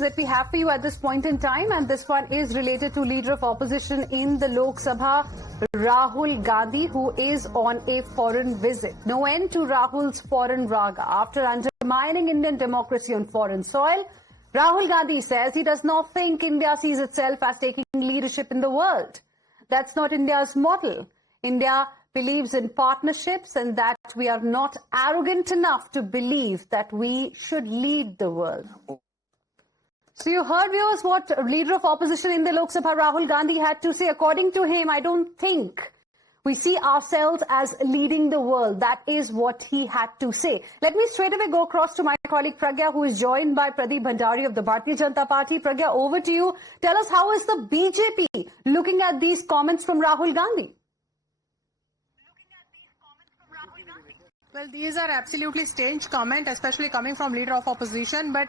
news that we have for you at this point in time, and this one is related to Leader of Opposition in the Lok Sabha, Rahul Gandhi, who is on a foreign visit. No end to Rahul's foreign raga. After undermining Indian democracy on foreign soil, Rahul Gandhi says he does not think India sees itself as taking leadership in the world. That's not India's model. India believes in partnerships and that we are not arrogant enough to believe that we should lead the world. So you heard, viewers, what Leader of Opposition in the Lok Sabha, Rahul Gandhi, had to say. According to him, I don't think we see ourselves as leading the world. That is what he had to say. Let me straight away go across to my colleague Pragya, who is joined by Pradeep Bhandari of the Bharatiya Janata Party. Pragya, over to you. Tell us, how is the BJP looking at these comments from Rahul Gandhi? Well, these are absolutely strange comments, especially coming from Leader of Opposition. But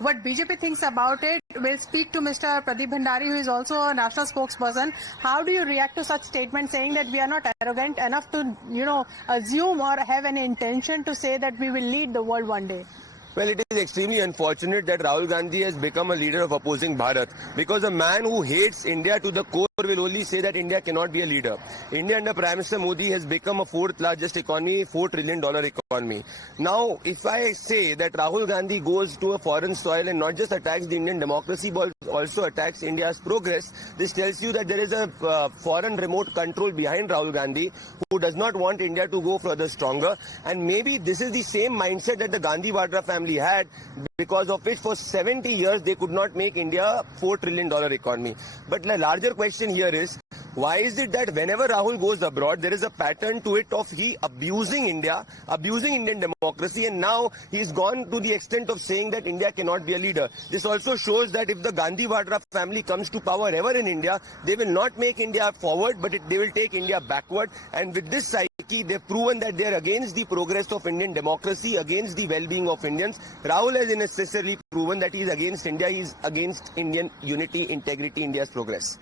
what BJP thinks about it, we'll speak to Mr. Pradeep Bhandari, who is also a national spokesperson. How do you react to such statements saying that we are not arrogant enough to, assume or have any intention to say that we will lead the world one day? Well, it is extremely unfortunate that Rahul Gandhi has become a leader of opposing Bharat, because a man who hates India to the core will only say that India cannot be a leader. India under Prime Minister Modi has become a fourth largest economy, $4 trillion economy. Now, if I say that Rahul Gandhi goes to a foreign soil and not just attacks the Indian democracy but also attacks India's progress, this tells you that there is a foreign remote control behind Rahul Gandhi who does not want India to go further stronger. And maybe this is the same mindset that the Gandhi Vadra family had, because of which for 70 years they could not make India a $4 trillion economy. But the larger question here is, why is it that whenever Rahul goes abroad, there is a pattern to it of he abusing India, abusing Indian democracy, and now he's gone to the extent of saying that India cannot be a leader. This also shows that if the Gandhi Vadra family comes to power ever in India, they will not make India forward, but they will take India backward. And with this psyche, they've proven that they're against the progress of Indian democracy, against the well-being of Indians. Rahul has necessarily proven that he's against India, he's against Indian unity, integrity, India's progress.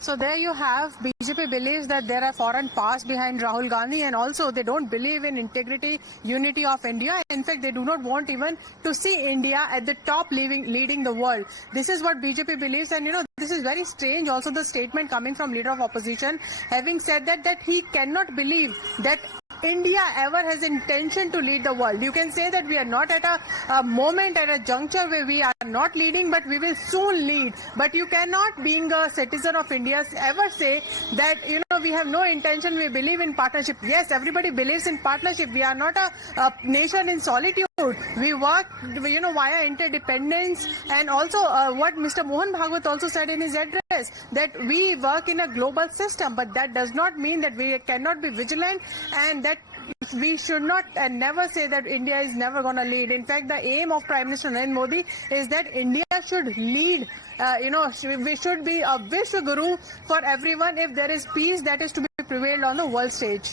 So there you have, BJP believes that there are foreign powers behind Rahul Gandhi, and also they don't believe in integrity, unity of India. In fact, they do not want even to see India at the top leading the world. This is what BJP believes, and this is very strange. Also the statement coming from Leader of Opposition, having said that he cannot believe that India ever has intention to lead the world. You can say that we are not at a moment, at a juncture where we are not leading, but we will soon lead. But you cannot, being a citizen of India, ever say that, we have no intention, we believe in partnership. Yes, everybody believes in partnership. We are not a nation in solitude. We work, via interdependence. And also what Mr. Mohan Bhagwat also said in his address, that we work in a global system, but that does not mean that we cannot be vigilant, and that we should not and never say that India is never going to lead. In fact, the aim of Prime Minister Narendra Modi is that India should lead. We should be a Vishwaguru for everyone. If there is peace, that is to be prevailed on the world stage.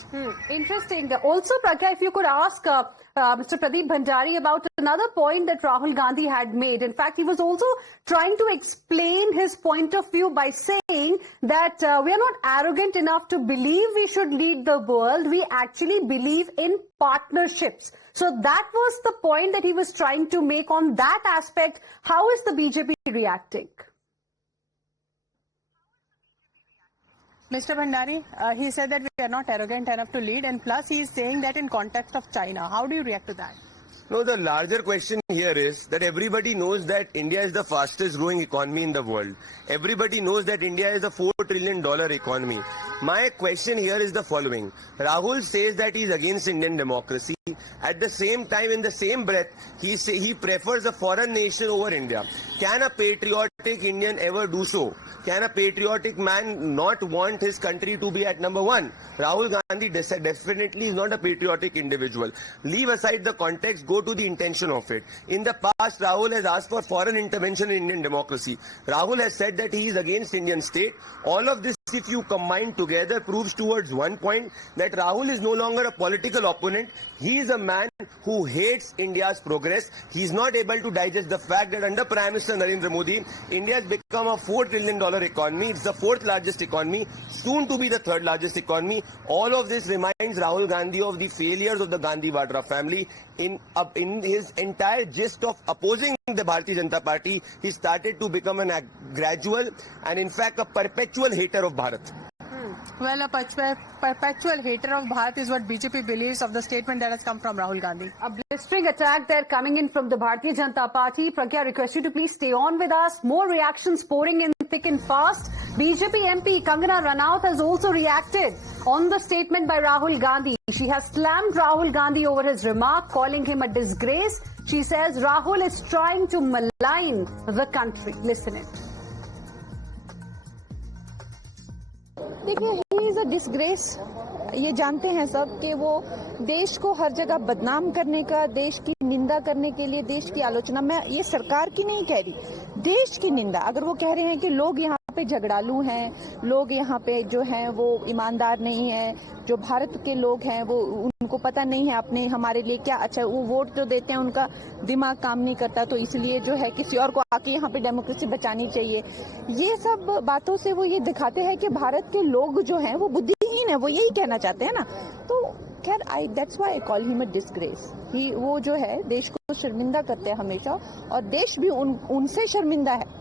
Interesting. Also, Pragya, if you could ask Mr. Pradeep Bhandari about another point that Rahul Gandhi had made. In fact, he was also trying to explain his point of view by saying that we are not arrogant enough to believe we should lead the world. We actually believe in partnerships. So that was the point that he was trying to make on that aspect. How is the BJP reacting? Mr. Bhandari, he said that we are not arrogant enough to lead, and plus he is saying that in context of China. How do you react to that? No, the larger question here is that everybody knows that India is the fastest growing economy in the world. Everybody knows that India is a $4 trillion economy. My question here is the following. Rahul says that he is against Indian democracy. At the same time, in the same breath, he prefers a foreign nation over India. Can a patriotic Indian ever do so? Can a patriotic man not want his country to be at number one? Rahul Gandhi definitely is not a patriotic individual. Leave aside the context, go to the intention of it. In the past, Rahul has asked for foreign intervention in Indian democracy. Rahul has said that he is against Indian state. All of this if you combine together, proves towards one point, that Rahul is no longer a political opponent. He is a man who hates India's progress. He is not able to digest the fact that under Prime Minister Narendra Modi, India has become a $4 trillion economy. It's the fourth largest economy, soon to be the third largest economy. All of this reminds Rahul Gandhi of the failures of the Gandhi Vadra family. In his entire gist of opposing the Bharatiya Janata Party, he started to become a gradual and in fact a perpetual hater of Bharat. Well, a perpetual hater of Bharat is what BJP believes of the statement that has come from Rahul Gandhi. A blistering attack there coming in from the Bharatiya Janata Party. Pragya, request you to please stay on with us. More reactions pouring in thick and fast. BJP MP Kangana Ranaut has also reacted on the statement by Rahul Gandhi. She has slammed Rahul Gandhi over his remark, calling him a disgrace. She says Rahul is trying to malign the country. Listen it. देखिए, he is a disgrace. ये जानते हैं सब कि वो देश को हर जगह बदनाम करने का, देश की निंदा करने के लिए, देश की आलोचना, मैं ये सरकार की नहीं कह रही, देश की निंदा। अगर वो कह रहे हैं कि लोग यहाँ पे झगड़ालू हैं, लोग यहाँ पे जो हैं वो ईमानदार नहीं हैं, जो भारत के लोग हैं वो उनको पता नहीं है अपने हमारे लिए क्या अच्छा, वो वोट जो देते हैं उनका दिमाग काम नहीं करता, तो इसलिए जो है किसी और को आके यहाँ पे डेमोक्रेसी बचानी चाहिए। ये सब बातों से वो ये दिखाते हैं कि भारत के लोग जो हैं वो बुद्धिहीन है, वो यही कहना चाहते हैं ना। तो खैर, that's why I call him a disgrace. वो जो है देश को शर्मिंदा करते हैं हमेशा, और देश भी उनसे शर्मिंदा है।